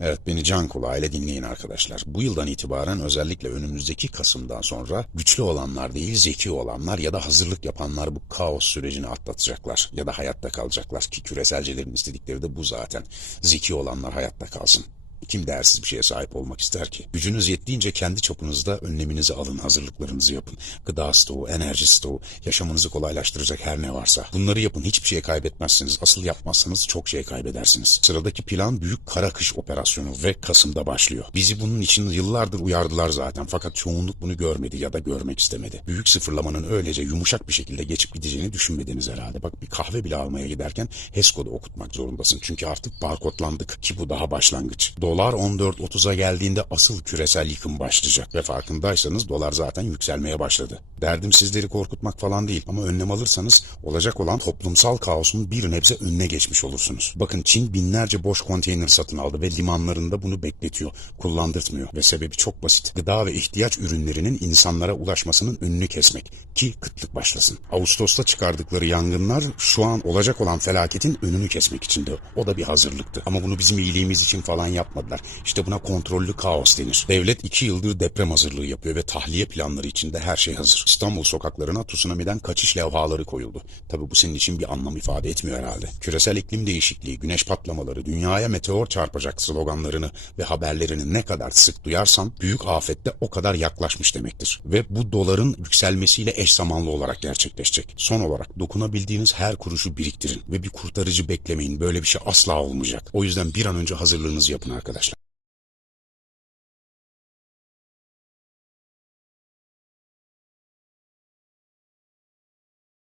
Evet beni can kulağıyla dinleyin arkadaşlar. Bu yıldan itibaren özellikle önümüzdeki Kasım'dan sonra güçlü olanlar değil zeki olanlar ya da hazırlık yapanlar bu kaos sürecini atlatacaklar. Ya da hayatta kalacaklar ki küreselcilerin istedikleri de bu zaten. Zeki olanlar hayatta kalsın. Kim değersiz bir şeye sahip olmak ister ki? Gücünüz yettiğince kendi çapınızda önleminizi alın, hazırlıklarınızı yapın. Gıda stoğu, enerji stoğu, yaşamınızı kolaylaştıracak her ne varsa. Bunları yapın, hiçbir şey kaybetmezsiniz. Asıl yapmazsanız çok şey kaybedersiniz. Sıradaki plan Büyük Kara Kış Operasyonu ve Kasım'da başlıyor. Bizi bunun için yıllardır uyardılar zaten fakat çoğunluk bunu görmedi ya da görmek istemedi. Büyük sıfırlamanın öylece yumuşak bir şekilde geçip gideceğini düşünmediniz herhalde. Bak bir kahve bile almaya giderken HES kodu okutmak zorundasın. Çünkü artık barkodlandık ki bu daha başlangıç. Dolar 14.30'a geldiğinde asıl küresel yıkım başlayacak. Ve farkındaysanız dolar zaten yükselmeye başladı. Derdim sizleri korkutmak falan değil ama önlem alırsanız olacak olan toplumsal kaosun bir nebze önüne geçmiş olursunuz. Bakın Çin binlerce boş konteyner satın aldı ve limanlarında bunu bekletiyor, kullandırtmıyor. Ve sebebi çok basit. Gıda ve ihtiyaç ürünlerinin insanlara ulaşmasının önünü kesmek ki kıtlık başlasın. Ağustos'ta çıkardıkları yangınlar şu an olacak olan felaketin önünü kesmek içindi. O da bir hazırlıktı. Ama bunu bizim iyiliğimiz için falan yapmadılar. İşte buna kontrollü kaos denir. Devlet iki yıldır deprem hazırlığı yapıyor ve tahliye planları içinde her şey hazır. İstanbul sokaklarına tsunami'den kaçış levhaları koyuldu. Tabi bu senin için bir anlam ifade etmiyor herhalde. Küresel iklim değişikliği, güneş patlamaları, dünyaya meteor çarpacak sloganlarını ve haberlerini ne kadar sık duyarsan büyük afette o kadar yaklaşmış demektir. Ve bu doların yükselmesiyle eş zamanlı olarak gerçekleşecek. Son olarak dokunabildiğiniz her kuruşu biriktirin ve bir kurtarıcı beklemeyin. Böyle bir şey asla olmayacak. O yüzden bir an önce hazırlığınızı yapın arkadaşlar.